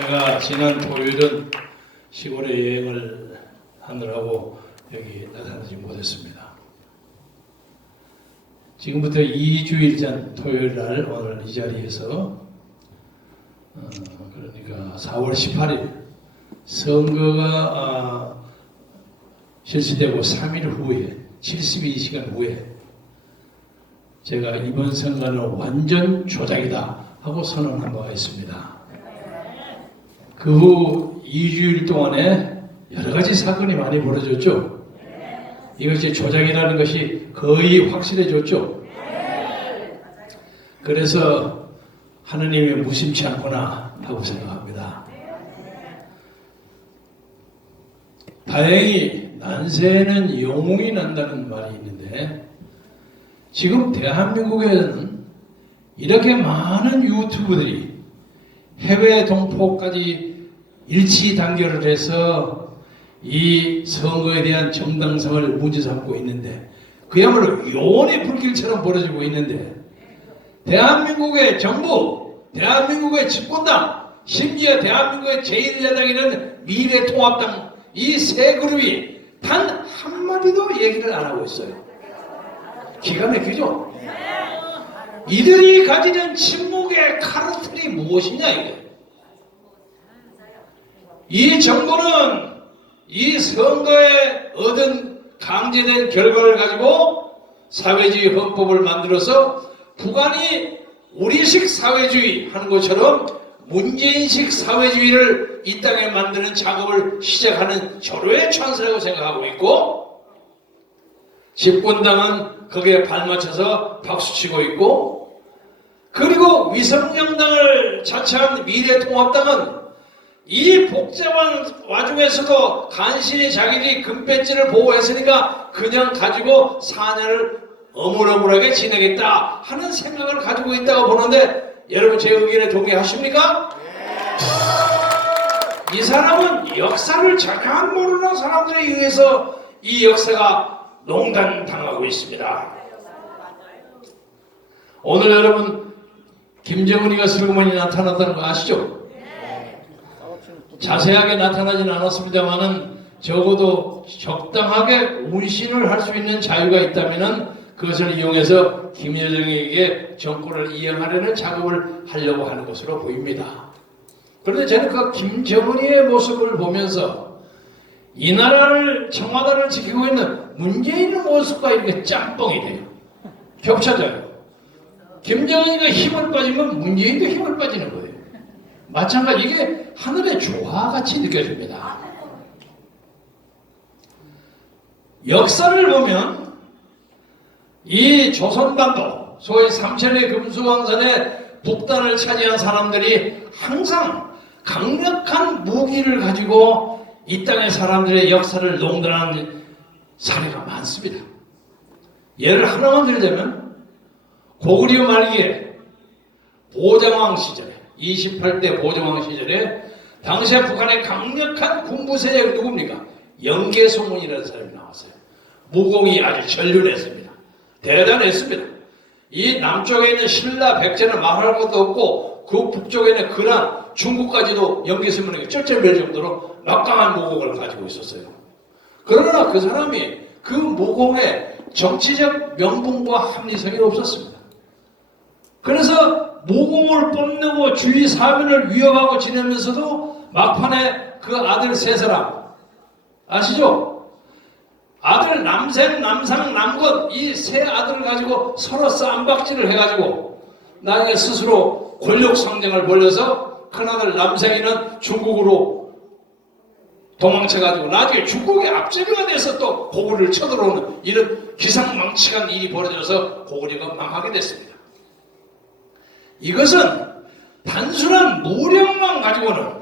제가 지난 토요일은 시골에 여행을 하느라고 여기 나타나지 못했습니다. 지금부터 2주일 전 토요일 날 오늘 이 자리에서 그러니까 4월 18일 선거가 실시되고 3일 후에 72시간 후에 제가 이번 선거는 완전 조작이다 하고 선언한 바가 있습니다. 그 후 2주일 동안에 여러 가지 사건이 많이 벌어졌죠. 이것이 조작이라는 것이 거의 확실해졌죠. 그래서 하느님이 무심치 않구나 하고 생각합니다. 다행히 난세는 영웅이 난다는 말이 있는데 지금 대한민국에는 이렇게 많은 유튜브들이 해외 동포까지 일치 단결을 해서 이 선거에 대한 정당성을 문제 삼고 있는데 그야말로 요원의 불길처럼 벌어지고 있는데 대한민국의 정부, 대한민국의 집권당, 심지어 대한민국의 제1야당이라는 미래통합당 이 세 그룹이 단 한마디도 얘기를 안 하고 있어요. 기가 막히죠? 이들이 가지는 침묵의 카르텔이 무엇이냐 이게. 이 정부는 이 선거에 얻은 강제된 결과를 가지고 사회주의 헌법을 만들어서 북한이 우리식 사회주의 하는 것처럼 문재인식 사회주의를 이 땅에 만드는 작업을 시작하는 절호의 찬스라고 생각하고 있고 집권당은 거기에 발맞춰서 박수치고 있고 그리고 위성정당을 자처한 미래통합당은 이 복잡한 와중에서도 간신히 자기들이 금배지를 보호했으니까 그냥 가지고 4년을 어물어물하게 지내겠다 하는 생각을 가지고 있다고 보는데 여러분 제 의견에 동의하십니까? 이 사람은 역사를 잘 모르는 사람들에 의해서 이 역사가 농단당하고 있습니다. 오늘 여러분 김정은이가 슬그머니 나타났다는 거 아시죠? 자세하게 나타나진 않았습니다만은 적어도 적당하게 운신을 할 수 있는 자유가 있다면 그것을 이용해서 김여정에게 정권을 이행하려는 작업을 하려고 하는 것으로 보입니다. 그런데 저는 그 김정은이의 모습을 보면서 이 나라를 청와대를 지키고 있는 문재인의 모습과 이렇게 짬뽕이 돼요. 겹쳐져요. 김정은이가 힘을 빠지면 문재인도 힘을 빠지는 거예요. 마찬가지 이게 하늘의 조화같이 느껴집니다. 역사를 보면 이 조선반도 소위 삼천리 금수왕선의 북단을 차지한 사람들이 항상 강력한 무기를 가지고 이 땅의 사람들의 역사를 농단하는 사례가 많습니다. 예를 하나만 들자면 고구려 말기에 보정왕 시절에 28대 보정왕 시절에 당시에 북한의 강력한 군부 세력이 누굽니까? 영계소문이라는 사람이 나왔어요. 무공이 아주 전륜했습니다. 대단했습니다. 이 남쪽에 있는 신라, 백제는 말할 것도 없고 그 북쪽에 있는 근한, 중국까지도 영계소문에게 쩔쩔맬 정도로 막강한 무공을 가지고 있었어요. 그러나 그 사람이 그 무공에 정치적 명분과 합리성이 없었습니다. 그래서 무공을 뽐내고 주의 사면을 위협하고 지내면서도 막판에 그 아들 세 사람 아시죠? 아들 남생, 남상, 남건 이 세 아들을 가지고 서로 쌈박질을 해가지고 나중에 스스로 권력 상정을 벌려서 큰아들 남생이는 중국으로 도망쳐가지고 나중에 중국의 앞제비가 돼서 또 고구려를 쳐들어오는 이런 기상망측한 일이 벌어져서 고구려가 망하게 됐습니다. 이것은 단순한 무력만 가지고는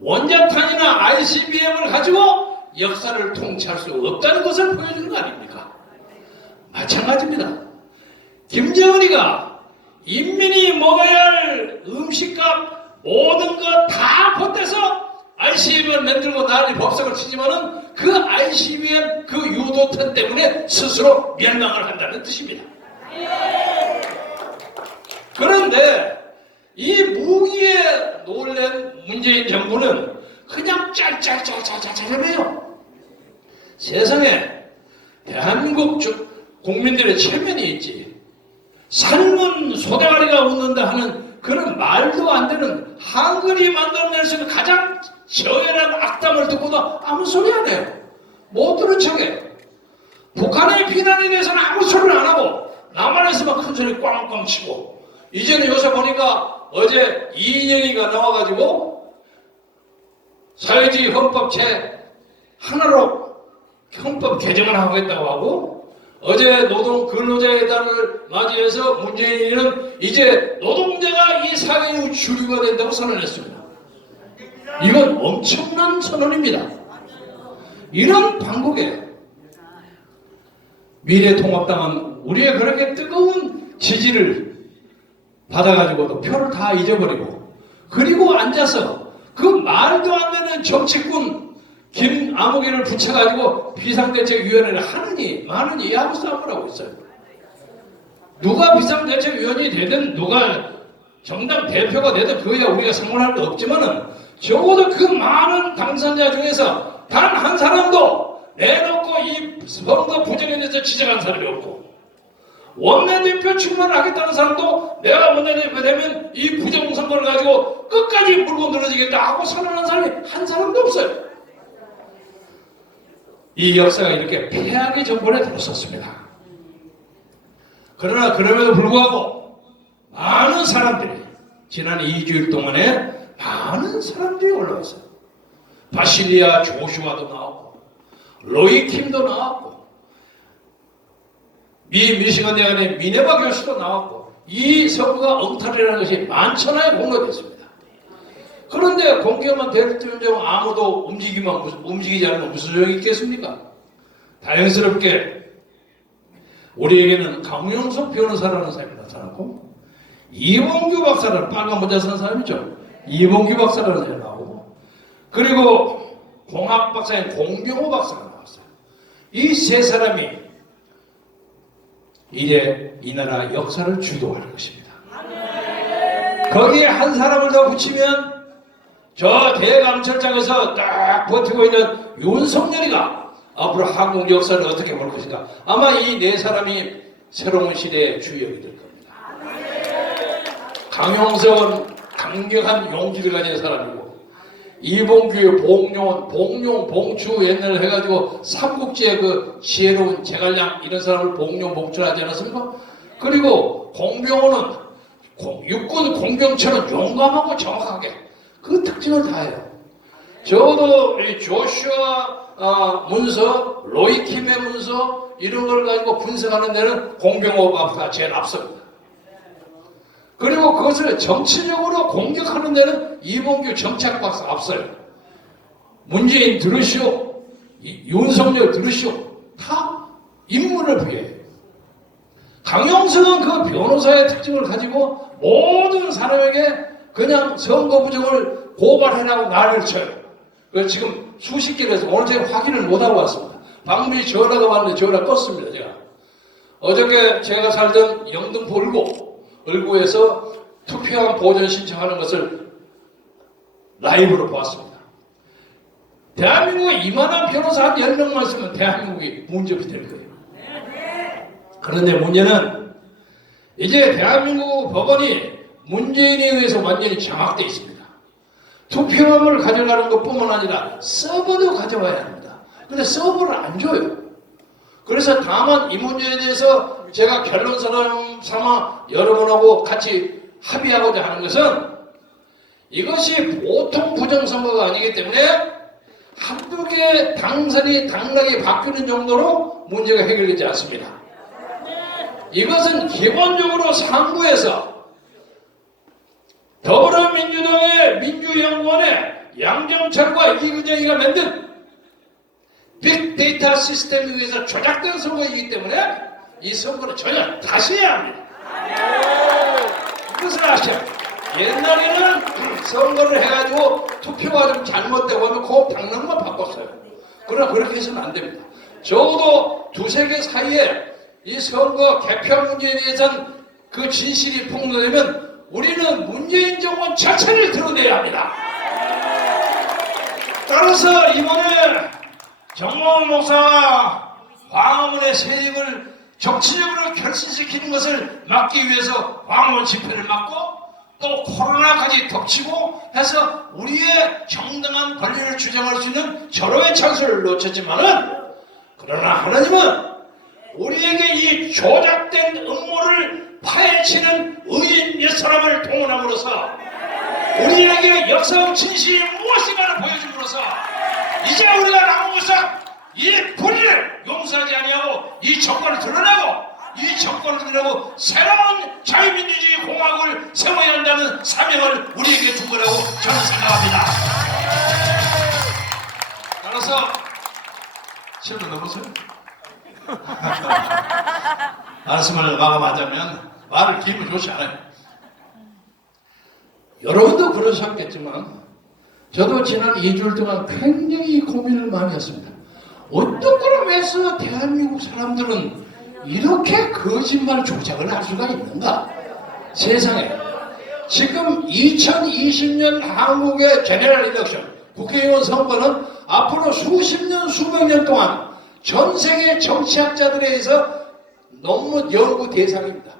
원자탄이나 ICBM을 가지고 역사를 통치할 수 없다는 것을 보여주는 거 아닙니까? 마찬가지입니다. 김정은이가 인민이 먹어야 할 음식값 모든 것 다 보태서 ICBM 만들고 난리 법석을 치지만은 그 ICBM 그 유도탄 때문에 스스로 멸망을 한다는 뜻입니다. 그런데 이 무기에 놀란 문재인 정부는 그냥 짤짤짤짤짤짤해요. 세상에 대한민국 국민들의 체면이 있지. 삶은 소대가리가 웃는다 하는 그런 말도 안 되는 한글이 만들어낼 수 있는 가장 저열한 악담을 듣고도 아무 소리 안 해요. 못 들은 척해. 북한의 비난에 대해서는 아무 소리를 안 하고 남한에서만 큰 소리 꽝꽝 치고. 이제는 요새 보니까 어제 이인영이가 나와가지고 사회주의 헌법 제 하나로 헌법 개정을 하겠다고 하고, 어제 노동 근로자의 달을 맞이해서 문재인은 이제 노동자가 이 사회의 주류가 된다고 선언했습니다. 이건 엄청난 선언입니다. 이런 판국에 미래통합당은 우리의 그렇게 뜨거운 지지를 받아가지고도 표를 다 잊어버리고, 그리고 앉아서 그 말도 안 되는 정치꾼 김아무개를 붙여가지고 비상대책위원회를 하느니 마느니 이 하고 싸움을 하고 있어요. 누가 비상대책위원이 되든 누가 정당 대표가 되든 그거야 우리가 상관할 거 없지만은, 적어도 그 많은 당선자 중에서 단 한 사람도 내놓고 이 선거 부정에 대해서 지적한 사람이 없고, 원내대표 출마를 하겠다는 사람도 내가 원내대표 되면 이 부정선거를 가지고 끝까지 물고 늘어지겠다 하고 선언한 사람이 한 사람도 없어요. 이 역사가 이렇게 폐악의 정권에 들어섰습니다. 그러나 그럼에도 불구하고 많은 사람들이 지난 2주일 동안에 많은 사람들이 올라왔어요. 바실리아 조슈아도 나왔고 로이킴도 나왔고 미 미시간 대학의 미네바 교수도 나왔고, 이 선거가 엉터리라는 것이 만천하에 공개됐습니다. 그런데 공개만 될지언정 아무도 움직이지 않으면 무슨 소용이 있겠습니까? 다행스럽게 우리에게는 강용석 변호사라는 사람이 나타났고, 이봉규 박사라는 빨간 모자 쓰는 사람이죠. 이봉규 박사라는 사람이 나오고, 그리고 공학 박사인 공병호 박사가 나왔어요. 이 세 사람이 이제 이 나라 역사를 주도할 것입니다. 거기에 한 사람을 더 붙이면 저 대감철장에서 딱 버티고 있는 윤석열이가 앞으로 한국 역사를 어떻게 볼 것인가. 아마 이 네 사람이 새로운 시대의 주역이 될 겁니다. 강용석은 강력한 용기를 가진 사람이고, 이봉규의 봉용, 봉추 옛날에 해가지고 삼국지의 그 지혜로운 제갈량 이런 사람을 봉용, 봉추를 하지 않았습니까? 그리고 공병호는 육군 공병처럼 용감하고 정확하게 그 특징을 다 해요. 적어도 이 조슈아 문서, 로이킴의 문서 이런 걸 가지고 분석하는 데는 공병호 박사가 제일 앞섭니다. 그리고 그것을 정치적으로 공격하는 데는 이봉규 정치학 박사 앞서요. 문재인 들으시오, 윤석열 들으시오, 다 인물을 부여해요. 강용석은 그 변호사의 특징을 가지고 모든 사람에게 그냥 선거 부정을 고발해라고 나를 쳐요. 그래서 지금 수십 개를 해서 오늘 제가 확인을 못하고 왔습니다. 방문이 전화가 왔는데 전화 껐습니다. 제가 어저께 제가 살던 영등포 을구에서 투표함 보전 신청하는 것을 라이브로 보았습니다. 대한민국에 이만한 변호사 한 10명만 쓰면 대한민국이 문제없이 될 거예요. 그런데 문제는 이제 대한민국 법원이 문재인에 의해서 완전히 장악되어 있습니다. 투표함을 가져가는 것뿐만 아니라 서버도 가져와야 합니다. 근데 서버를 안 줘요. 그래서 다만 이 문제에 대해서 제가 결론 삼아 여러분하고 같이 합의하고자 하는 것은, 이것이 보통 부정선거가 아니기 때문에 한두 개 당선이 당락이 바뀌는 정도로 문제가 해결되지 않습니다. 이것은 기본적으로 상부에서 더불어민주당의 민주연구원의 양정철과 이근영이가 만든 빅데이터 시스템에 의해서 조작된 선거이기 때문에 이 선거는 전혀 다시 해야 합니다. 이것을 아셔야 합니다. 옛날에는 선거를 해가지고 투표가 좀 잘못되고 하면 그 당락만 바꿨어요. 그러나 그렇게 해서는 안 됩니다. 적어도 두세 개 사이에 이 선거 개표 문제에 대해서는 그 진실이 폭로되면 우리는 문재인 정권 자체를 드러내야 합니다. 따라서 이번에 정몽 목사가 광화문의 세력을 정치적으로 결신시키는 것을 막기 위해서 광화문 집회를 막고 또 코로나까지 덮치고 해서 우리의 정당한 권리를 주장할 수 있는 절호의 찬스를 놓쳤지만은, 그러나 하나님은 우리에게 이 조작된 음모를 파헤치는 의인 몇 사람을 동원함으로써 우리에게 역사적 진실이 무엇인가를 보여줌으로써 이제 우리가 남은 것은 이 불의를 용서하지 아니하고 이 정권을 드러내고 새로운 자유민주주의 공화국을 세워야 한다는 사명을 우리에게 준 거라고 저는 생각합니다. 따라서 7분 넘었어요? 말씀을 마감하자면 말을 기분 좋지 않아요. 여러분도 그러셨겠지만 저도 지난 2주일 동안 굉장히 고민을 많이 했습니다. 어떤 걸 해서 대한민국 사람들은 이렇게 거짓말 조작을 할 수가 있는가? 세상에 지금 2020년 한국의 제너럴 일렉션 국회의원 선거는 앞으로 수십 년 수백 년 동안 전 세계 정치학자들에 의해서 논문 연구 대상입니다.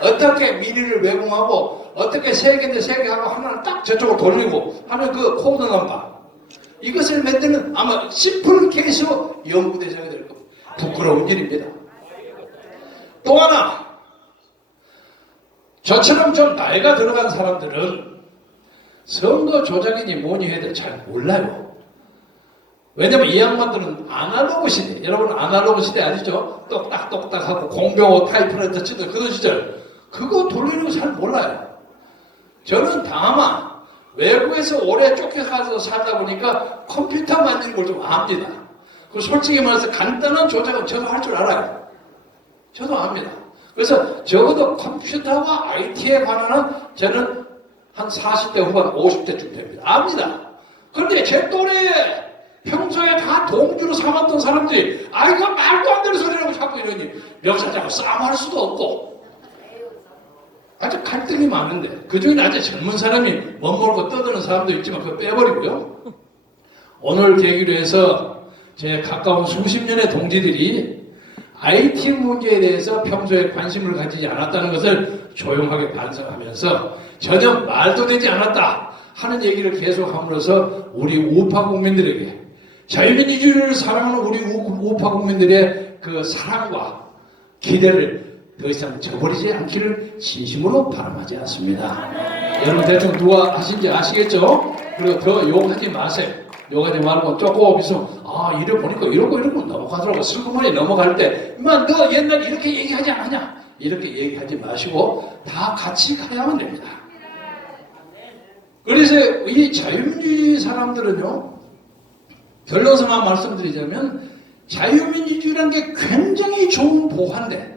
어떻게 미래를 외공하고 어떻게 세계 대 세계하고 하나를 딱 저쪽으로 돌리고 하는 그 코드 넘버, 이것을 만드는 아마 심플 케이스로 연구 대상이 될 겁니다. 부끄러운 일입니다. 또 하나, 저처럼 좀 나이가 들어간 사람들은 선거 조작이니 뭐니 해도 잘 몰라요. 왜냐면 이 양반들은 아날로그 시대, 여러분 아날로그 시대 아시죠? 똑딱똑딱하고 공병호 타이프라이터 치던 그런 시절, 그거 돌리는 거 잘 몰라요. 저는 다만 외국에서 오래 쫓겨가서 살다 보니까 컴퓨터 만드는 걸 좀 압니다. 그 솔직히 말해서 간단한 조작은 저도 할 줄 알아요. 저도 압니다. 그래서 적어도 컴퓨터와 IT에 관한 저는 한 40대 후반 50대쯤 됩니다. 압니다. 그런데 제 또래에 평소에 다 동주로 삼았던 사람들이 이거 말도 안 되는 소리라고 자꾸 이러니 역사자고 싸움할 수도 없고 아주 갈등이 많은데, 그 중에 아주 젊은 사람이 멋모르고 떠드는 사람도 있지만 그거 빼버리고요. 오늘 계기로 해서 제 가까운 수십 년의 동지들이 IT 문제에 대해서 평소에 관심을 가지지 않았다는 것을 조용하게 반성하면서 전혀 말도 되지 않았다 하는 얘기를 계속함으로써 우리 우파 국민들에게, 자유민주주의를 사랑하는 우리 우파 국민들의 그 사랑과 기대를 더 이상 저버리지 않기를 진심으로 바람하지 않습니다. 여러분 대충 누가 하신지 아시겠죠? 그리고 더 욕하지 마세요. 욕하지 말고 조금 있으면 이래 보니까 이러고 넘어가더라고. 슬그머니 넘어갈 때 너 옛날 이렇게 얘기하지 않았냐? 이렇게 얘기하지 마시고 다 같이 가야만 됩니다. 그래서 이 자유민주주의 사람들은요, 결론서만 말씀드리자면 자유민주주의라는 게 굉장히 좋은 보화인데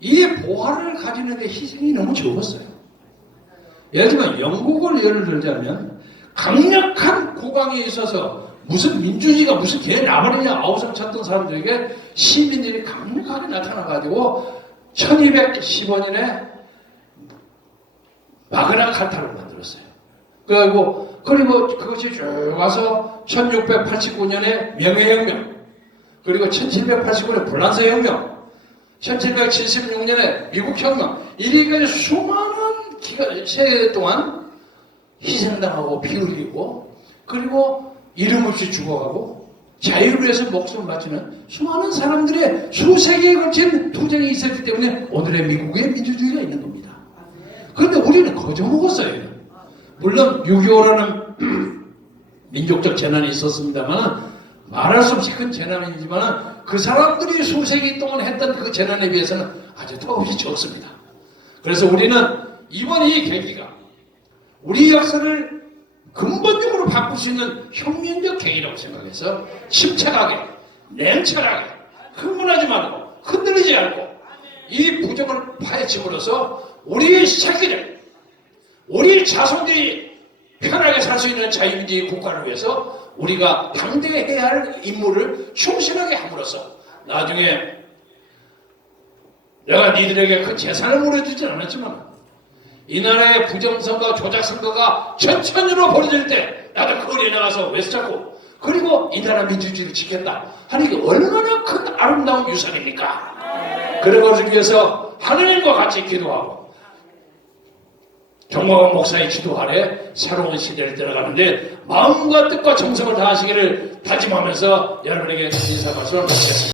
이 보화를 가지는 데 희생이 너무 적었어요. 예를 들면 영국을 예를 들자면 강력한 국왕에 있어서 무슨 민주주의가 무슨 개 나발이냐 아우성 찾던 사람들에게 시민들이 강력하게 나타나가지고 1215년에 마그나 카타를 만들었어요. 그리고 그것이 쭉 와서 1689년에 명예혁명, 그리고 1789년에 불란서 혁명, 1776년에 미국 혁명, 이리까지 수많은 세대 동안 희생당하고 피 흘리고 그리고 이름 없이 죽어가고 자유를 위해서 목숨을 바치는 수많은 사람들의 수세기에 걸친 투쟁이 있었기 때문에 오늘의 미국의 민주주의가 있는 겁니다. 그런데 우리는 거저 먹었어요. 물론 6.25라는 민족적 재난이 있었습니다만 말할 수 없이 큰 재난이지만 그 사람들이 수세기 동안 했던 그 재난에 비해서는 아주 더없이 적습니다. 그래서 우리는 이번 이 계기가 우리 역사를 근본적으로 바꿀 수 있는 혁명적 계기라고 생각해서 침착하게, 냉철하게, 흥분하지 말고 흔들리지 않고 이 부정을 파헤침으로써 우리 새끼들, 우리 자손들이 편하게 살 수 있는 자유민주주의 국가를 위해서 우리가 당대해야 할 임무를 충실하게 함으로써 나중에 내가 니들에게 그 재산을 물어주진 않았지만 이 나라의 부정선거, 조작선거가 천천히로 벌어질 때 나도 거리에 나가서 외쳤고 그리고 이 나라 민주주의를 지켰다 하는 게 얼마나 큰 아름다운 유산입니까? 그런 것을 위해서 하느님과 같이 기도하고 정광훈 목사의 지도 아래 새로운 시대를 들어가는데 마음과 뜻과 정성을 다하시기를 다짐하면서 여러분에게 인사 말씀을 드리겠습니다.